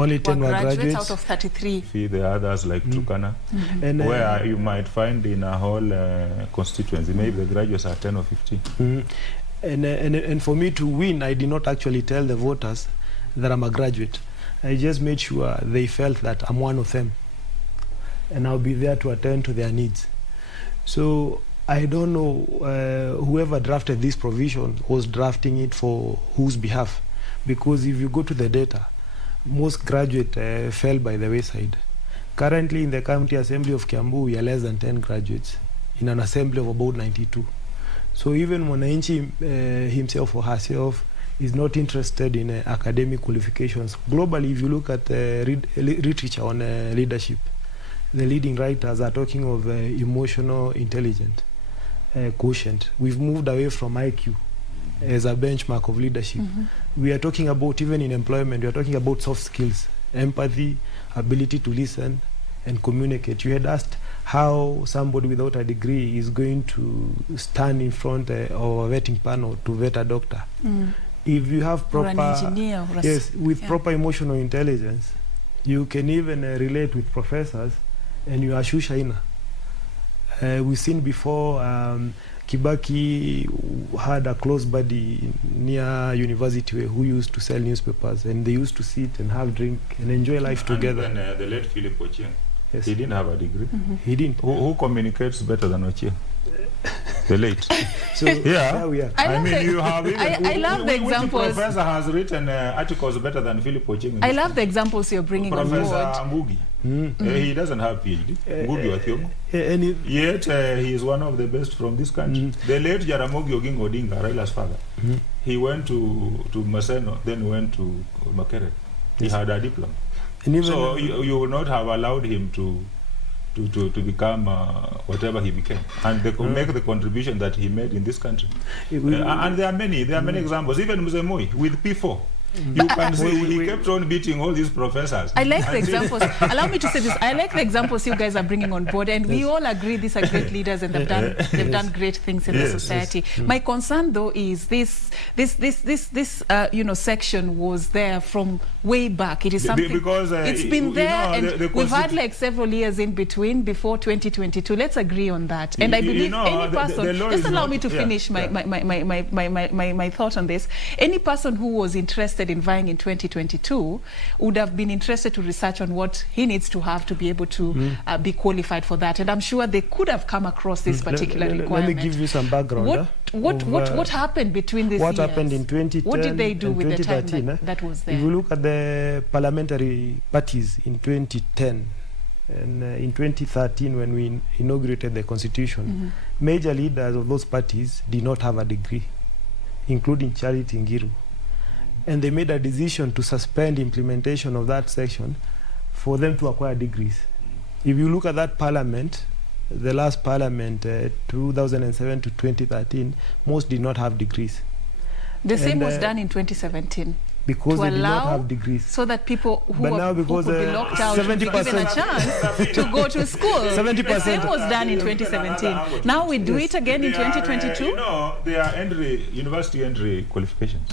Only 10 were graduates out of 33. See the others like Turkana, and where you might find in a whole constituency, maybe the graduates are 10 or 15. And for me to win, I did not actually tell the voters that I'm a graduate. I just made sure they felt that I'm one of them, and I'll be there to attend to their needs. So I don't know whoever drafted this provision was drafting it for whose behalf, because if you go to the data, most graduates fell by the wayside. Currently in the County Assembly of Kiambu, we are less than 10 graduates in an assembly of about 92. So even Mwananchi himself or herself is not interested in academic qualifications. Globally, if you look at literature on leadership, the leading writers are talking of emotional intelligence quotient. We've moved away from IQ as a benchmark of leadership. We are talking about, even in employment, we are talking about soft skills, empathy, ability to listen and communicate. You had asked how somebody without a degree is going to stand in front of a vetting panel to vet a doctor. If you have proper, or an engineer, or yes, with proper emotional intelligence, you can even relate with professors, and you are shushaina. We've seen before, Kibaki had a close buddy near university who used to sell newspapers, and they used to sit and have drink and enjoy life together. And the late Philip Achieng, yes. He didn't have a degree. He didn't. Who communicates better than Achieng? The late. So yeah, we are. I mean, you have even, I love the examples. Which professor has written articles better than Philip Achieng? I love the examples you're bringing on board. Professor Mbugi. He doesn't have PhD. Yet he is one of the best from this country. The late Jaramogi Oginga Odinga, Raila's father, he went to Maseno, then went to Makerere. He had a diploma. So you would not have allowed him to become whatever he became, and they could make the contribution that he made in this country. And there are many examples. Even Mzee Moi with P4. You can see he kept on beating all these professors. I like the examples. Allow me to say this. I like the examples you guys are bringing on board, and we all agree these are great leaders and they've done great things in the society. My concern, though, is this section was there from way back. It is something because it's been there, and we've had like several years in between before 2022. Let's agree on that. And I believe any person. Just allow me to finish my thought on this. Any person who was interested in vying in 2022 would have been interested to research on what he needs to have to be able to be qualified for that, and I'm sure they could have come across this particular requirement. Let me give you some background. What happened between these years? What happened in 2010? What did they do with the time that was there? If you look at the parliamentary parties in 2010 and in 2013, when we inaugurated the constitution, major leaders of those parties did not have a degree, including Charity Ngiru. And they made a decision to suspend implementation of that section for them to acquire degrees. If you look at that parliament, the last parliament, 2007 to 2013, most did not have degrees. The same was done in 2017. Because they did not have degrees. So that people who could be locked out would be given a chance to go to school. 70%. The same was done in 2017. Now we do it again in 2022? There are university entry qualifications.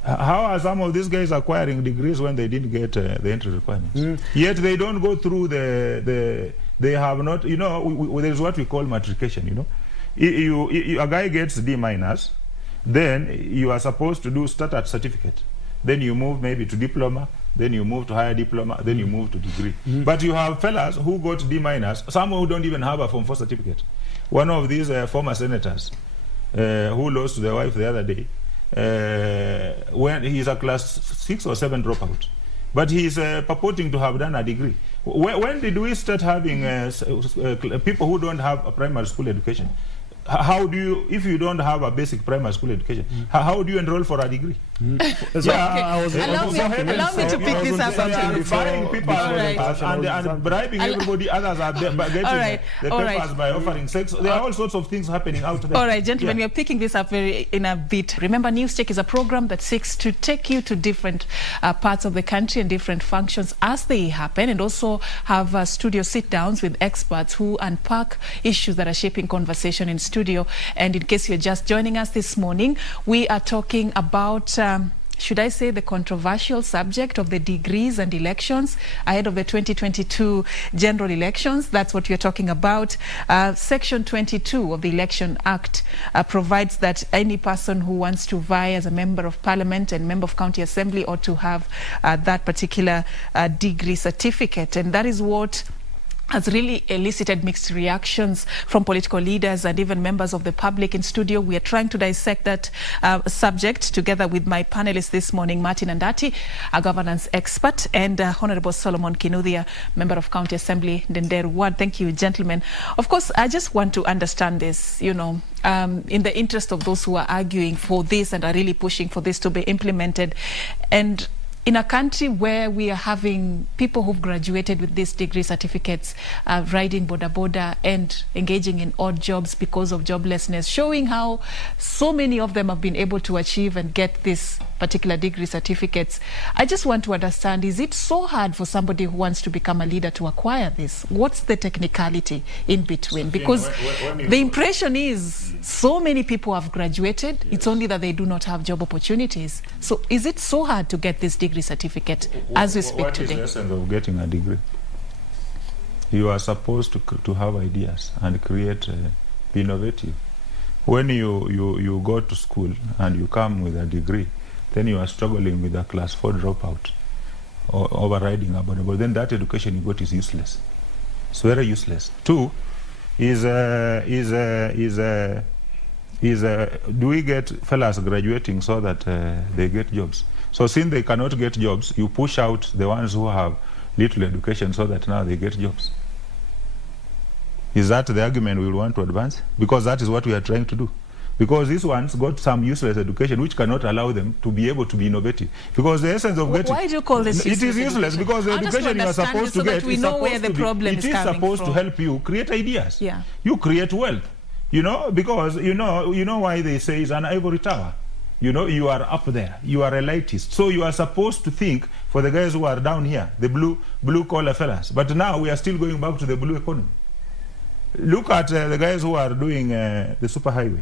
How are some of these guys acquiring degrees when they didn't get the entry requirements? Yet they don't go through they have not, there's what we call matriculation, a guy gets D-, then you are supposed to start at certificate. Then you move maybe to diploma, then you move to higher diploma, then you move to degree. But you have fellas who got D-, some who don't even have a Form 4 certificate. One of these former senators who lost to their wife the other day, when he's a class 6 or 7 dropout, but he's purporting to have done a degree. When did we start having people who don't have a primary school education? How do you, if you don't have a basic primary school education, how do you enroll for a degree? Allow me to pick this up. Buying people and bribing everybody. Others are getting the papers by offering sex. There are all sorts of things happening out there. All right, gentlemen, we are picking this up in a bit. Remember, News Check is a program that seeks to take you to different parts of the country and different functions as they happen, and also have studio sit-downs with experts who unpack issues that are shaping conversation in studio. And in case you're just joining us this morning, we are talking about should I say, the controversial subject of the degrees and elections ahead of the 2022 general elections. That's what we're talking about. Section 22 of the Election Act provides that any person who wants to vie as a member of parliament and member of county assembly ought to have that particular degree certificate. And that is what has really elicited mixed reactions from political leaders and even members of the public. In studio, we are trying to dissect that subject together with my panelists this morning, Martin Andati, a governance expert, and Hon.Solomon Kinuthia, member of County Assembly, Ndenderu Ward. Thank you, gentlemen. Of course, I just want to understand this, you know, in the interest of those who are arguing for this and are really pushing for this to be implemented. And in a country where we are having people who've graduated with these degree certificates riding boda and engaging in odd jobs because of joblessness, showing how so many of them have been able to achieve and get these particular degree certificates, I just want to understand, is it so hard for somebody who wants to become a leader to acquire this? What's the technicality in between? Because the impression is so many people have graduated, it's only that they do not have job opportunities. So is it so hard to get this degree certificate as we speak today? What is the essence of getting a degree? You are supposed to have ideas and create, be innovative. When you go to school and you come with a degree, then you are struggling with a class 4 dropout or overriding a body, but then that education you got is useless. It's very useless. 2 is do we get fellas graduating so that they get jobs? So since they cannot get jobs, you push out the ones who have little education so that now they get jobs. Is that the argument we will want to advance? Because that is what we are trying to do. Because these ones got some useless education which cannot allow them to be able to be innovative. Because the essence of getting... Why do you call this useless? It is useless because the education you are supposed to get is supposed to help you create ideas. Yeah. You create wealth. You know, because you know why they say it's an ivory tower. You know, you are up there. You are elitist. So you are supposed to think for the guys who are down here, the blue collar fellas. But now we are still going back to the blue economy. Look at the guys who are doing the superhighway.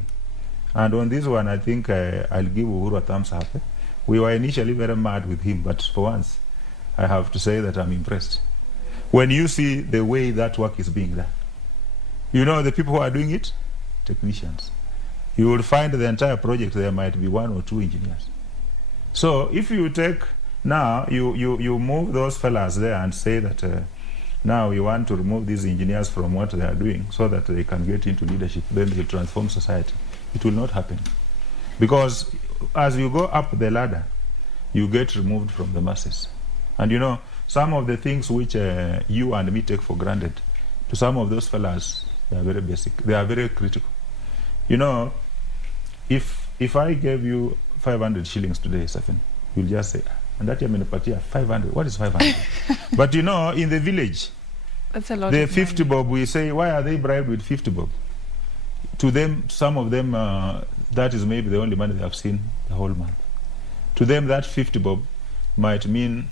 And on this one, I think I'll give Uhuru a thumbs up. We were initially very mad with him, but for once, I have to say that I'm impressed. When you see the way that work is being done, you know the people who are doing it? Technicians. You will find the entire project, there might be 1 or 2 engineers. So if you take, now, you move those fellas there and say that now we want to remove these engineers from what they are doing so that they can get into leadership, then they transform society. It will not happen. Because as you go up the ladder, you get removed from the masses. And you know, some of the things which you and me take for granted, to some of those fellas, they are very basic. They are very critical. You know, if I gave you 500 shillings today, Serfine, you'll just say, Andati amenipatia 500. What is 500? But you know, in the village, that's a lot the of 50 money. bob, we say, why are they bribed with 50 bob? To them, some of them, that is maybe the only money they have seen the whole month. To them, that 50 bob might mean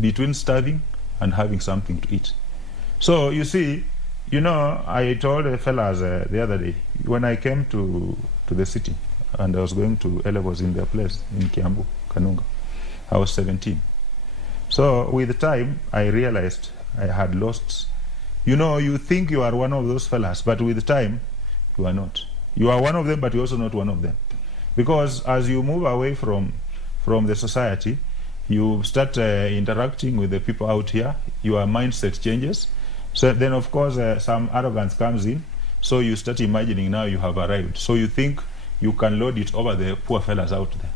between starving and having something to eat. So you see, you know, I told the fellas the other day, when I came to the city, and I was going to A-levels in their place, in Kiambu, Kanunga, I was 17. So with time, I realized I had lost. You know, you think you are one of those fellas, but with time, you are not. You are one of them, but you're also not one of them. Because as you move away from the society, you start interacting with the people out here, your mindset changes. So then, of course, some arrogance comes in. So you start imagining now you have arrived. So you think you can load it over the poor fellas out there.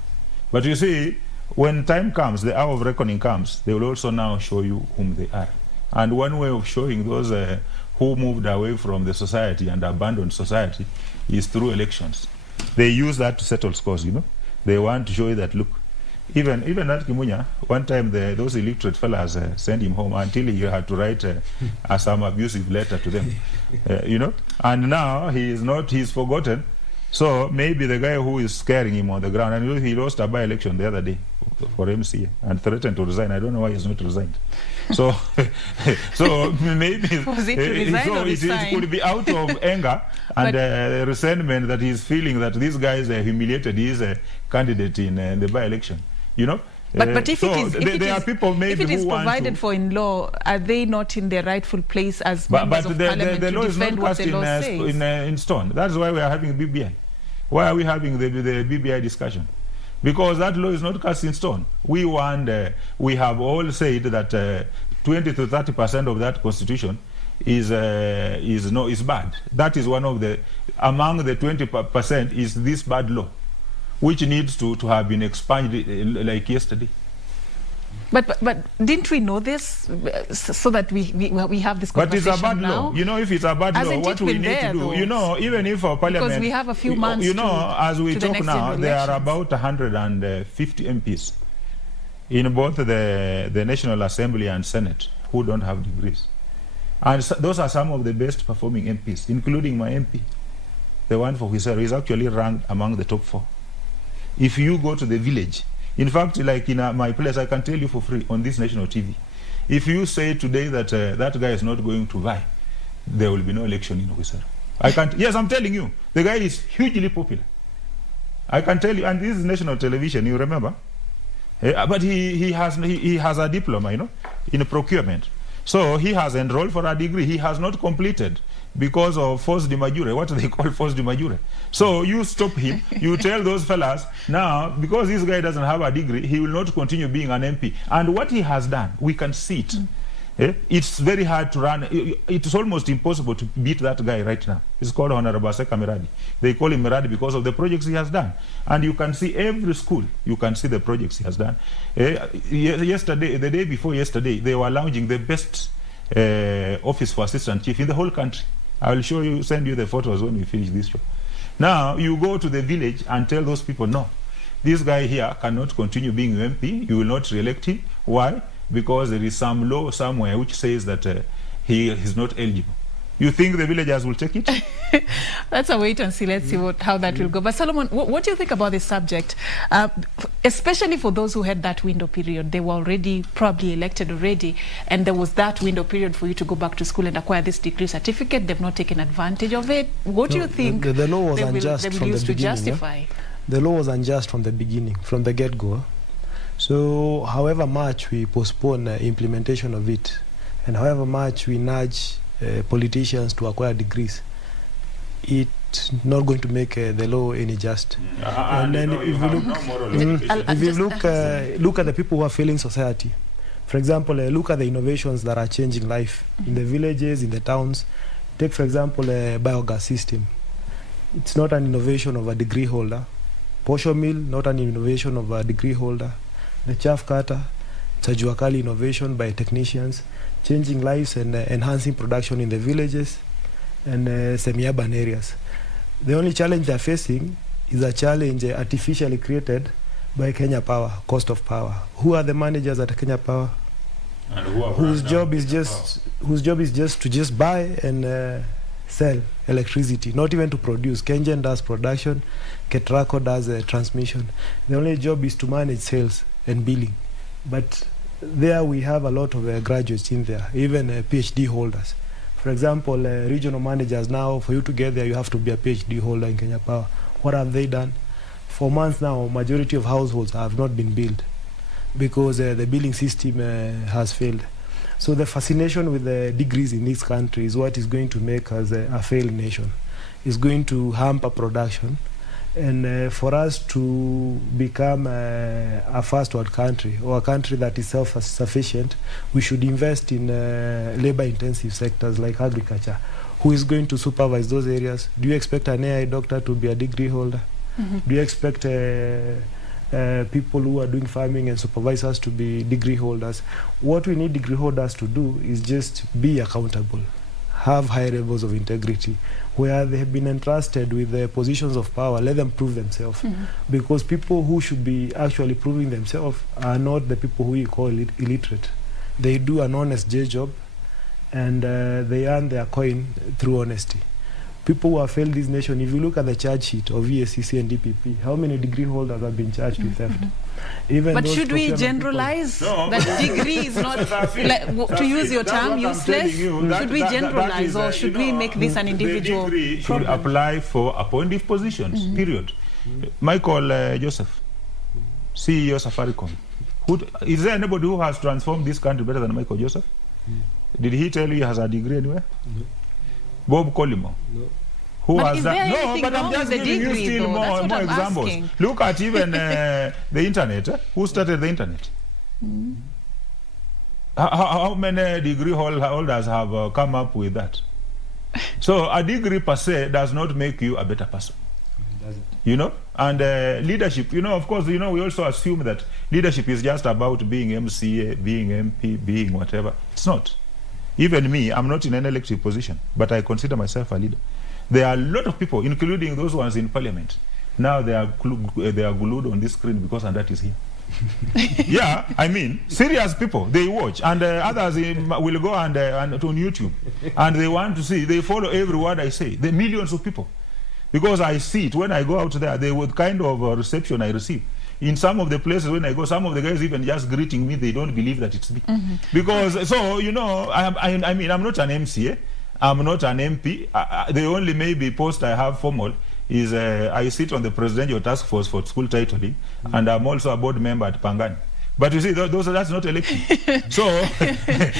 But you see, when time comes, the hour of reckoning comes, they will also now show you whom they are. And one way of showing those who moved away from the society and abandoned society is through elections. They use that to settle scores, you know. They want to show you that, look, even that Kimunya, one time those illiterate fellas sent him home until he had to write some abusive letter to them, you know. And now he's forgotten. So maybe the guy who is scaring him on the ground, and he lost a by-election the other day for MCA and threatened to resign. I don't know why he's not resigned. So, so maybe was it to resign or resign? It could be out of anger and resentment that he's feeling that this guy is humiliated his candidate in the by-election. you know. But if so it is, there are people maybe if it is who provided for in law, are they not in their rightful place as members of parliament the law to is not defend what cast the law says? in stone. That's why we are having BBI. Why are we having the BBI discussion? Because that law is not cast in stone. We want, we have all said that 20 to 30% of that constitution is bad. That is one of the, among the 20% is this bad law, which needs to have been expunged like yesterday. But didn't we know this so that we have this conversation now? But it's a bad law. You know, if it's a bad law, what we need to do, though? you know, even if our parliament... Because we have a few months you know, as we talk now, there are about 150 MPs in both the National Assembly and Senate who don't have degrees. And those are some of the best performing MPs, including my MP. The one for Hussein is actually ranked among the top 4. If you go to the village, in fact, like in my place, I can tell you for free on this national TV, if you say today that that guy is not going to buy, there will be no election in Hussein. I can't. Yes, I'm telling you, the guy is hugely popular. I can tell you, and this is national television. You remember? But he has a diploma, you know, in procurement. So he has enrolled for a degree. He has not completed because of force de majeure, what they call force de majeure. So you stop him, you tell those fellas, now, because this guy doesn't have a degree, he will not continue being an MP. And what he has done, we can see it. It's very hard to run. It's almost impossible to beat that guy right now. It's called Honorable Seka Miradi. They call him Miradi because of the projects he has done. And you can see every school, you can see the projects he has done. Yesterday, the day before yesterday, they were launching the best office for assistant chief in the whole country. I will show you, send you the photos when we finish this show. Now, you go to the village and tell those people, no, this guy here cannot continue being MP. You will not re-elect him. Why? Because there is some law somewhere which says that he is not eligible. You think the villagers will take it? Let's wait and see. Let's see how that will go. But Solomon, what do you think about this subject? Especially for those who had that window period. They were already probably elected already, and there was that window period for you to go back to school and acquire this degree certificate. They've not taken advantage of it. What do you think the law was unjust they will from use the to beginning, justify? Yeah? The law was unjust from the beginning, from the get-go. So however much we postpone implementation of it, and however much we nudge politicians to acquire degrees, it's not going to make the law any just. And then if you look at the people who are failing society, for example, look at the innovations that are changing life in the villages, in the towns. Take, for example, a biogas system. It's not an innovation of a degree holder. Posho mill, not an innovation of a degree holder. The chaff cutter, it's a Juakali innovation by technicians, changing lives and enhancing production in the villages and semi-urban areas. The only challenge they're facing is a challenge artificially created by Kenya Power, cost of power. Who are the managers at Kenya Power? And whose job is just to buy and sell electricity, not even to produce. Kengen does production, Ketraco does transmission. The only job is to manage sales and billing. But there we have a lot of graduates in there, even PhD holders. For example, regional managers now, for you to get there, you have to be a PhD holder in Kenya Power. What have they done? For months now, majority of households have not been billed because the billing system has failed. So the fascination with the degrees in this country is what is going to make us a failed nation. It's going to hamper production. And for us to become a first world country, or a country that is self-sufficient, we should invest in labor-intensive sectors like agriculture. Who is going to supervise those areas? Do you expect an AI doctor to be a degree holder? Do you expect people who are doing farming and supervisors to be degree holders? What we need degree holders to do is just be accountable, have high levels of integrity. Where they have been entrusted with the positions of power, let them prove themselves. Because people who should be actually proving themselves are not the people who you call illiterate. They do an honest day job, and they earn their coin through honesty. People who have failed this nation, if you look at the charge sheet of ESCC and DPP, how many degree holders have been charged with theft? Even but should we generalize that degree is not, to use your term, useless? Should we generalize, or should we make this an individual degree should apply for appointive positions, period. Michael Joseph, CEO Safaricom. Is there anybody who has transformed this country better than Michael Joseph? Did he tell you he has a degree anywhere? No. Bob Collymore. No. Who but has that? No, but I'm just giving you still more examples. Asking. Look at even the internet. Who started the internet? How many degree holders have come up with that? So a degree per se does not make you a better person. You know, and leadership, you know, of course, you know, we also assume that leadership is just about being MCA, being MP, being whatever. It's not. Even me, I'm not in an elective position, but I consider myself a leader. There are a lot of people, including those ones in parliament. Now they are glued on this screen because Andati is here. Yeah, I mean, serious people, they watch, and others will go and on YouTube, and they want to see, they follow every word I say. The millions of people. Because I see it when I go out there, the kind of reception I receive. In some of the places when I go, some of the guys even just greeting me, they don't believe that it's me. Because, so, you know, I mean, I'm not an MCA, I'm not an MP. The only maybe post I have formal is I sit on the Presidential Task Force for School Titling, and I'm also a board member at Pangani. But you see, that's not election. So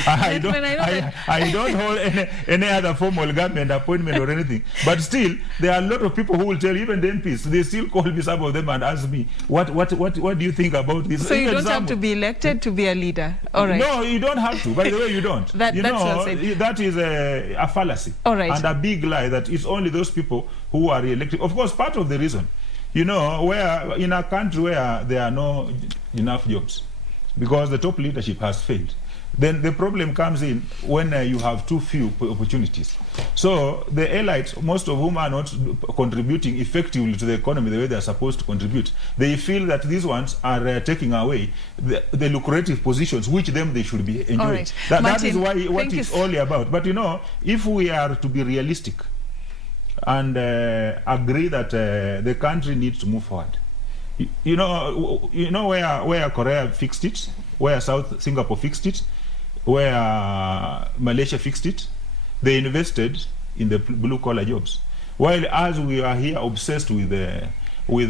I don't hold any other formal government appointment or anything. But still, there are a lot of people who will tell, even the MPs, they still call me, some of them, and ask me, what do you think about this? So you don't have to be elected to be a leader. All right. No, you don't have to. By the way, you don't. That is a fallacy. All right. And a big lie that it's only those people who are elected. Of course, part of the reason, you know, where in a country where there are no enough jobs, because the top leadership has failed, then the problem comes in when you have too few opportunities. So the elites, most of whom are not contributing effectively to the economy the way they are supposed to contribute, they feel that these ones are taking away the lucrative positions which they should be enjoying. Right. That is what it's all about. But you know, if we are to be realistic and agree that the country needs to move forward, you know where Korea fixed it, where Singapore fixed it, where Malaysia fixed it. They invested in the blue-collar jobs, while as we are here obsessed with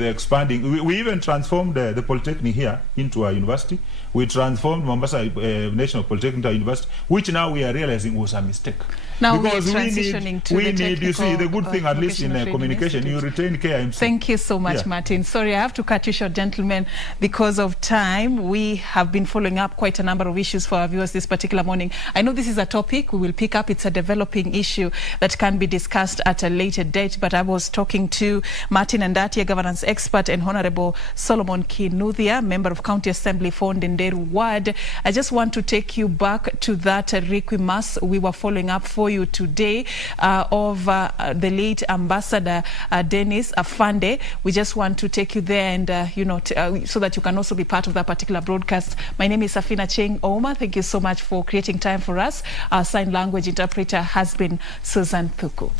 expanding. We even transformed the Polytechnic here into a university. We transformed Mombasa National Polytechnic into a university, which now we are realizing was a mistake. Now because we are transitioning to we the need, you see, the good thing, at least in communication, you retain KIMC. Thank you so much, Martin. Sorry, I have to cut you short, gentlemen, because of time. We have been following up quite a number of issues for our viewers this particular morning. I know this is a topic we will pick up. It's a developing issue that can be discussed at a later date, but I was talking to Martin Andati, a governance expert, and Hon.Solomon Kinuthia, member of County Assembly for Ndenderu Ward. I just want to take you back to that requiem mass we were following up for you today of the late Ambassador Dennis Afande. We just want to take you there and, you know, so that you can also be part of that particular broadcast. My name is Serfine Achieng Ouma. Thank you so much for creating time for us. Our sign language interpreter has been Susan Thuku.